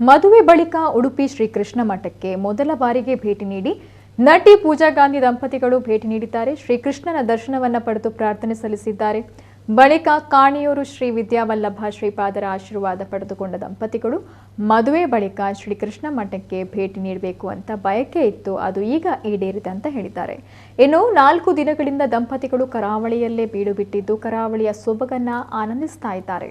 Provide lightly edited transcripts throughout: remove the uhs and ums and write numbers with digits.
ಮದುವೆ ಬಳಿಕ ಉಡುಪಿ ಶ್ರೀಕೃಷ್ಣ ಮಠಕ್ಕೆ ಮೊದಲ ಬಾರಿಗೆ ಭೇಟಿ ನೀಡಿ ನಟಿ ಪೂಜಾ ಗಾಂಧಿ ದಂಪತಿಗಳು ಭೇಟಿ ನೀಡಿದ್ದಾರೆ. ಶ್ರೀಕೃಷ್ಣನ ದರ್ಶನವನ್ನ ಪಡೆದು ಪ್ರಾರ್ಥನೆ ಸಲ್ಲಿಸಿದ್ದಾರೆ. ಬಳಿಕ ಕಾಣಿಯೂರು ಶ್ರೀ ವಿದ್ಯಾವಲ್ಲಭ ಶ್ರೀಪಾದರ ಆಶೀರ್ವಾದ ಪಡೆದುಕೊಂಡ ದಂಪತಿಗಳು ಮದುವೆ ಬಳಿಕ ಶ್ರೀಕೃಷ್ಣ ಮಠಕ್ಕೆ ಭೇಟಿ ನೀಡಬೇಕು ಅಂತ ಬಯಕೆ ಇತ್ತು, ಅದು ಈಗ ಈಡೇರಿದೆ ಅಂತ ಹೇಳಿದ್ದಾರೆ. ಇನ್ನು 4 ದಿನಗಳಿಂದ ದಂಪತಿಗಳು ಕರಾವಳಿಯಲ್ಲೇ ಬೀಡು ಬಿಟ್ಟಿದ್ದು ಕರಾವಳಿಯ ಸೊಬಗನ್ನ ಆನಂದಿಸ್ತಾ ಇದ್ದಾರೆ.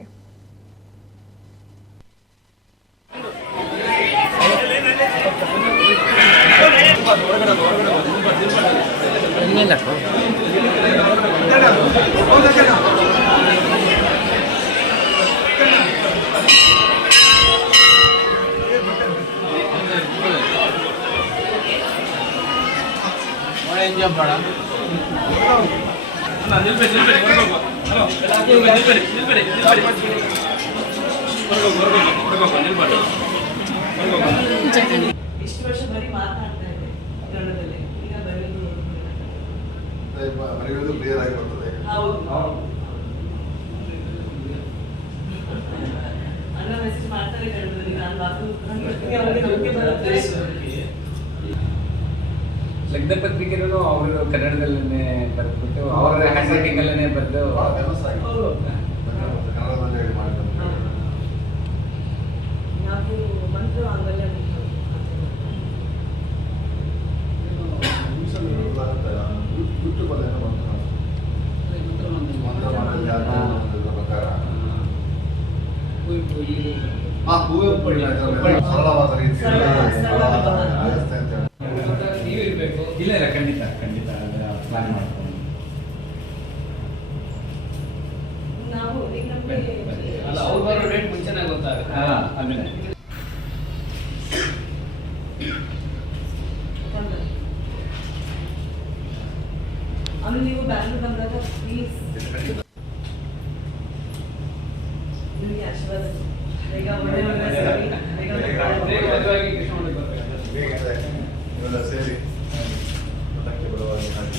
ಕ್ಲಿಯರ್ ಆಗಿ ಬರ್ತದೆ. ಲಗ್ನ ಪತ್ರಿಕೆನೂ ಅವರು ಕನ್ನಡದಲ್ಲೇ ಬರೆದ್ಬಿಟ್ಟು ಅವರ ಹ್ಯಾಂಡ್ ರೈಟಿಂಗ್ ಅಲ್ಲೇ ಬರೆದು ಕನ್ನಡದಲ್ಲಿ ಮಾಡ್ತಾರೆ. ಸರಳವಾದ ರೀತಿಯಲ್ಲಿ ಇಲ್ಲ ಖಂಡಿತ ಖಂಡಿತ ಪ್ಲಾನ್ ಮಾಡ್ಕೊಂಡು ಮುಂಚೆನೇ ಗೊತ್ತಾಗುತ್ತೆ. ಆಮೇಲೆ ನೀವು ಬ್ಯಾಂಗ್ಳೂರ್ ಬಂದಾಗ ಪ್ಲೀಸ್ ನಿಮಗೆ ಆಶೀರ್ವಾದ ಬೇಗ ಇವೆಲ್ಲ ಸೇರಿ ಮಠಕ್ಕೆ ಬರುವಾಗ ಕಾಳಿ